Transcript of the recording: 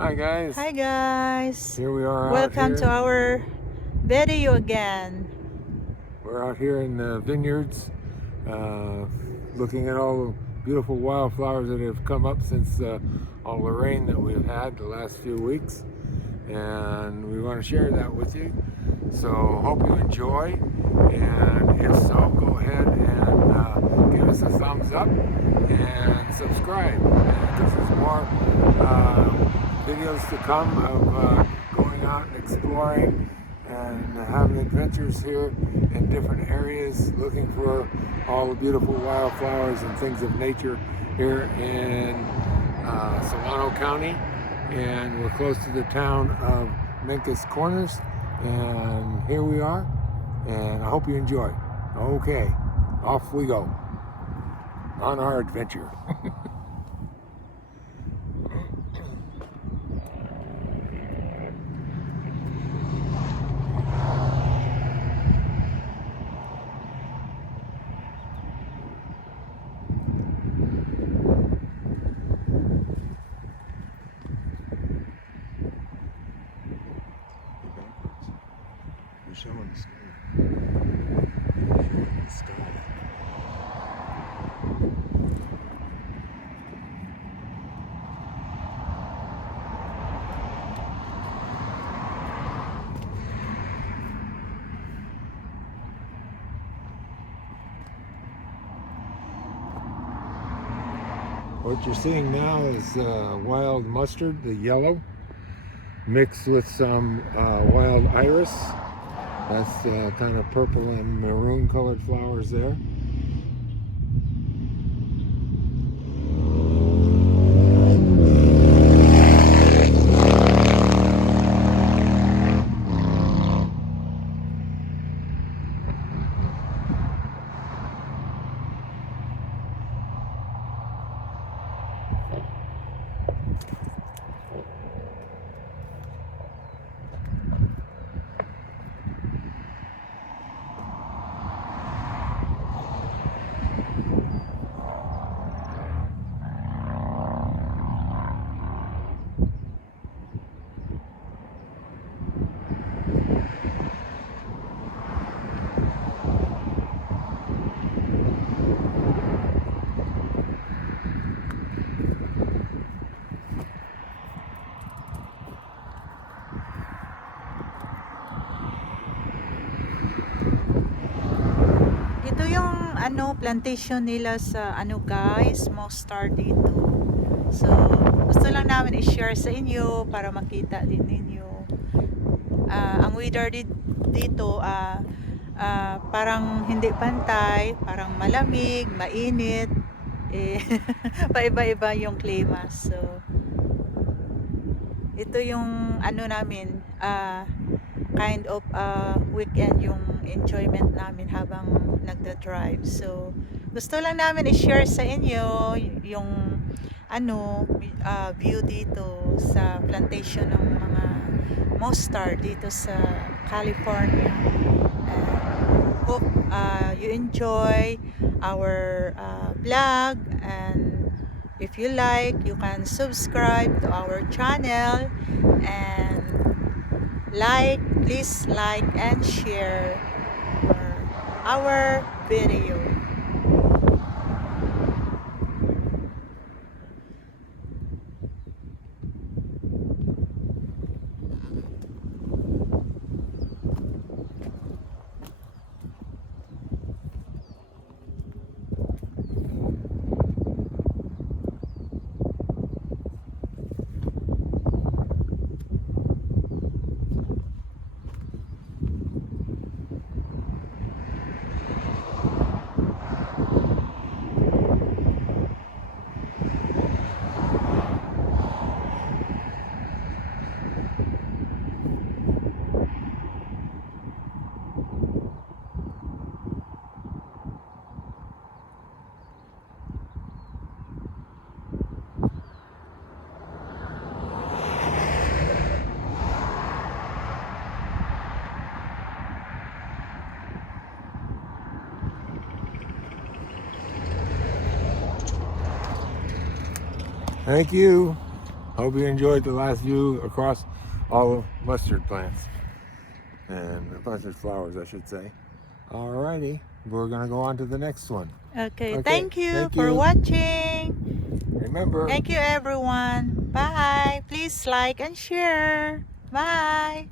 Hi guys, Hi guys! here we are out Welcome to here. our video again. We're out here in the vineyards, looking at all the beautiful wildflowers that have come up since all the rain that we've had the last few weeks, and we want to share that with you. So hope you enjoy, and if so, go ahead and give us a thumbs up and subscribe, because there's more videos to come of going out and exploring and having adventures here in different areas, looking for all the beautiful wildflowers and things of nature here in Solano County. And we're close to the town of Mencos Corners, and here we are, and I hope you enjoy. Okay, off we go on our adventure. You're showing the sky. Showing the sky. What you're seeing now is wild mustard, the yellow, mixed with some wild iris. That's kind of purple and maroon colored flowers there. Ito yung plantation nila sa guys, Mostar dito. So, gusto lang namin i-share sa inyo para makita din ninyo. Ang weather dito parang hindi pantay, parang malamig, mainit, paiba-iba yung klima. So, ito yung namin, kind of weekend yung enjoyment namin habang nagda-drive. So, gusto lang namin i-share sa inyo yung view dito sa plantation ng mga Mostar dito sa California. And hope you enjoy our vlog, and if you like, you can subscribe to our channel, and please like and share our video. Thank you. Hope you enjoyed the last view across all of mustard plants and mustard flowers, I should say. Alrighty, we're gonna go on to the next one. Okay, thank you thank for you. watching. Remember, Thank you everyone. Bye. Please like and share. Bye.